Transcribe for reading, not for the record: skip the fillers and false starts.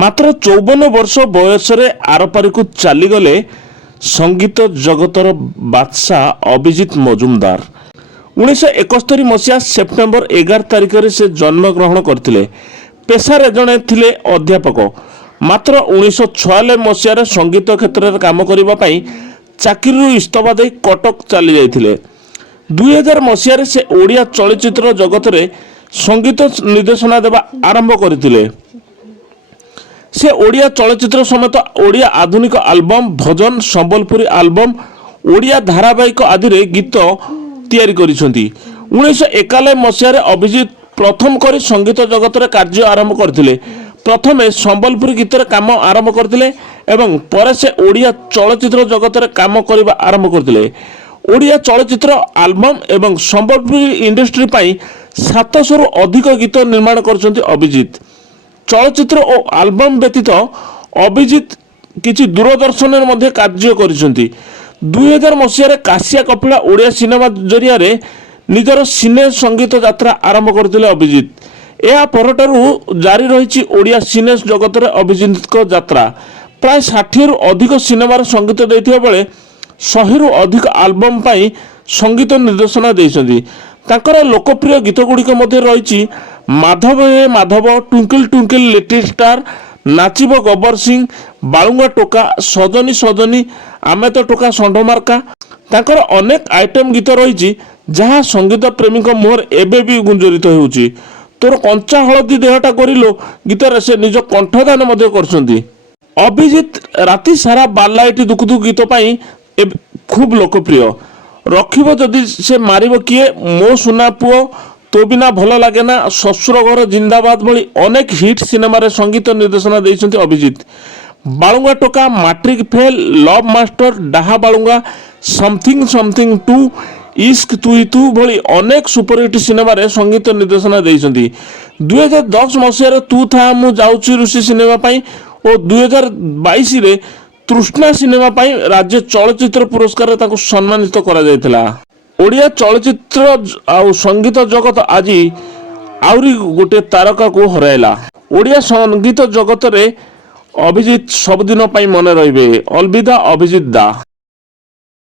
ମାତ୍ର 54 ବର୍ଷ ବୟସରେ ଆରପାରିକୁ ଚାଲିଗଲେ ସଙ୍ଗୀତ ଜଗତର ବାଦଶାହ ଅଭିଜିତ ମଜୁମଦାର। 1971 ମସିହା ସେପ୍ଟେମ୍ବର 11 ତାରିଖରେ ସେ ଜନ୍ମଗ୍ରହଣ କରିଥିଲେ। ପେଶାରେ ଜଣେ ଥିଲେ ଅଧ୍ୟାପକ। ମାତ୍ର 1946 ମସିହାରେ ସଙ୍ଗୀତ କ୍ଷେତ୍ରରେ କାମ କରିବା ପାଇଁ ଚାକିରିରୁ ଇସ୍ତଫା ଦେଇ କଟକ ଚାଲି ଯାଇଥିଲେ। 2000 ମସିହାରେ ସେ ଓଡ଼ିଆ ଚଳଚ୍ଚିତ୍ର ଜଗତରେ ସଙ୍ଗୀତ ନିର୍ଦ୍ଦେଶନା ଦେବା ଆରମ୍ଭ କରିଥିଲେ। ସେ ଓଡ଼ିଆ ଚଳଚ୍ଚିତ୍ର ସମେତ ଓଡ଼ିଆ ଆଧୁନିକ ଆଲବମ୍, ଭଜନ, ସମ୍ବଲପୁରୀ ଆଲବମ୍, ଓଡ଼ିଆ ଧାରାବାହିକ ଆଦିରେ ଗୀତ ତିଆରି କରିଛନ୍ତି। 1991 ମସିହାରେ ଅଭିଜିତ ପ୍ରଥମ କରି ସଙ୍ଗୀତ ଜଗତରେ କାର୍ଯ୍ୟ ଆରମ୍ଭ କରିଥିଲେ। ପ୍ରଥମେ ସମ୍ବଲପୁରୀ ଗୀତରେ କାମ ଆରମ୍ଭ କରିଥିଲେ ଏବଂ ପରେ ସେ ଓଡ଼ିଆ ଚଳଚ୍ଚିତ୍ର ଜଗତରେ କାମ କରିବା ଆରମ୍ଭ କରିଥିଲେ। ଓଡ଼ିଆ ଚଳଚ୍ଚିତ୍ର, ଆଲବମ୍ ଏବଂ ସମ୍ବଲପୁରୀ ଇଣ୍ଡଷ୍ଟ୍ରି ପାଇଁ 700ରୁ ଅଧିକ ଗୀତ ନିର୍ମାଣ କରିଛନ୍ତି ଅଭିଜିତ। ଚଳଚ୍ଚିତ୍ର ଓ ଆଲବମ୍ ବ୍ୟତୀତ ଅଭିଜିତ କିଛି ଦୂରଦର୍ଶନରେ ମଧ୍ୟ କାର୍ଯ୍ୟ କରିଛନ୍ତି। 2000 ମସିହାରେ କାଶିଆ କପିଳା ଓଡ଼ିଆ ସିନେମା ଜରିଆରେ ନିଜର ସିନେ ସଙ୍ଗୀତ ଯାତ୍ରା ଆରମ୍ଭ କରିଥିଲେ ଅଭିଜିତ। ଏହା ପରଠାରୁ ଜାରି ରହିଛି ଓଡ଼ିଆ ସିନେ ଜଗତରେ ଅଭିଜିତଙ୍କ ଯାତ୍ରା। ପ୍ରାୟ 60ରୁ ଅଧିକ ସିନେମାର ସଙ୍ଗୀତ ଦେଇଥିବା ବେଳେ 100ରୁ ଅଧିକ ଆଲବମ୍ ପାଇଁ ସଙ୍ଗୀତ ନିର୍ଦ୍ଦେଶନା ଦେଇଛନ୍ତି। ତାଙ୍କର ଲୋକପ୍ରିୟ ଗୀତଗୁଡ଼ିକ ମଧ୍ୟରେ ରହିଛି ମାଧବ ହେ Madhab, twinkle twinkle little star, ନାଚିବ ଗବ୍ବର ସିଂ, ବାଳୁଙ୍ଗା ଟୋକା, ସଜନୀ ସଜନୀ, ଆମେ ତ ଟୋକା ଷଣ୍ଢମାର୍କା। ତାଙ୍କର ଅନେକ ଆଇଟମ୍ ଗୀତ ରହିଛି ଯାହା ସଙ୍ଗୀତ ପ୍ରେମୀଙ୍କ ମୁହଁରେ ଏବେ ବି ଗୁଞ୍ଜରିତ ହେଉଛି। ତୋର କଞ୍ଚା ହଳଦୀ ଦେହଟା କରିଲୋ ଗୀତରେ ସେ ନିଜ କଣ୍ଠଦାନ ମଧ୍ୟ କରିଛନ୍ତି। ଅଭିଜିତ ରାତି ସାରା ବାଲାଇଟି ଦୁକୁଦୁକୁ ଗୀତ ପାଇଁ ଖୁବ୍ ଲୋକପ୍ରିୟ। ରଖିବ ଯଦି ସେ ମାରିବ କିଏ, ମୋ ସୁନା ପୁଅ, ତୋ ବିନା ଭଲ ଲାଗେ ନା, ଶ୍ୱଶୁର ଘର ଜିନ୍ଦାବାଦ ଭଳି ଅନେକ ହିଟ୍ ସିନେମାରେ ସଙ୍ଗୀତ ନିର୍ଦ୍ଦେଶନା ଦେଇଛନ୍ତି ଅଭିଜିତ। ବାଳୁଙ୍ଗା ଟୋକା, ମାଟ୍ରିକ ଫେଲ, ଲଭ୍ ମାଷ୍ଟର, ଡାହା ବାଳୁଙ୍ଗା, ସମଥିଙ୍ଗ ସମଥିଙ୍ଗ ଟୁ, ଇସ୍କ ତୁଇ ତୁ ଭଳି ଅନେକ ସୁପରହିଟ୍ ସିନେମାରେ ସଙ୍ଗୀତ ନିର୍ଦ୍ଦେଶନା ଦେଇଛନ୍ତି। 2010 ମସିହାରେ ତୁ ଥା ମୁଁ ଯାଉଛି ଋଷି ସିନେମା ପାଇଁ ଓ 2022ରେ ତୃଷ୍ଣା ସିନେମା ପାଇଁ ରାଜ୍ୟ ଚଳଚ୍ଚିତ୍ର ପୁରସ୍କାରରେ ତାଙ୍କୁ ସମ୍ମାନିତ କରାଯାଇଥିଲା। ଓଡ଼ିଆ ଚଳଚ୍ଚିତ୍ର ଆଉ ସଙ୍ଗୀତ ଜଗତ ଆଜି ଆହୁରି ଗୋଟିଏ ତାରକାକୁ ହରାଇଲା। ଓଡ଼ିଆ ସଙ୍ଗୀତ ଜଗତରେ ଅଭିଜିତ ସବୁଦିନ ପାଇଁ ମନେ ରହିବେ। ଅଲବିଦା ଅଭିଜିତ ଦା।